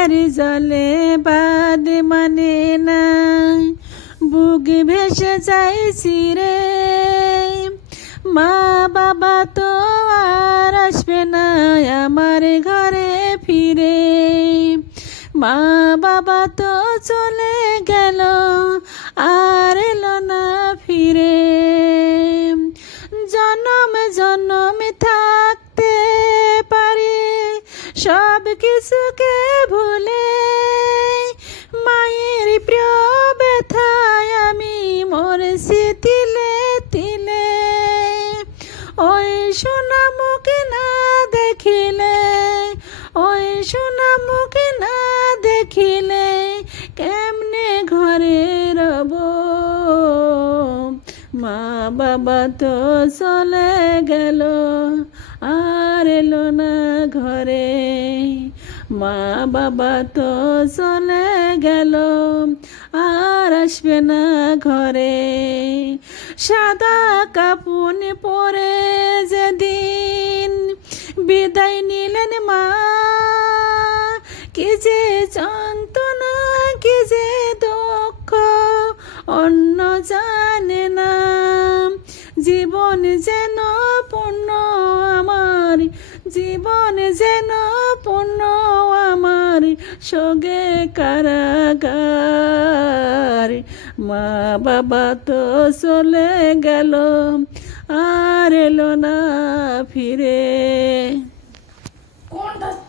চোখের জলে বাদ মানে না, বুক ভেসে যাইছি রে। মা বাবা তো আর আসবে না আমার ঘরে ফিরে, মা বাবা তো চলে গেল আর এলো না ফিরে। জনম জনম থাকতে পারি সব কিছুকে ভুলে, মায়ের প্রিয় ব্যথায় আমি মরছি তিলে তিলে। ওই সোনা মুখ না দেখিলে, ওই সোনা মুখ না দেখিলে কেমনে ঘরে রব। মা বাবা তো চলে গেল আর এলো না ঘরে, মা বাবা তো চলে গেল আর আসবে না ঘরে। সাদা কাপুন পরে যেদিন বিদায় নিলেন মা, কি যে যন্ত্রণা কি যে দুঃখ অন্য জানে না। জীবন যেন পূর্ণ আমার, জীবন যেন পূর্ণ আমার সঙ্গে কারাগার। মা বাবা তো চলে গেল আর এলো না ফিরে।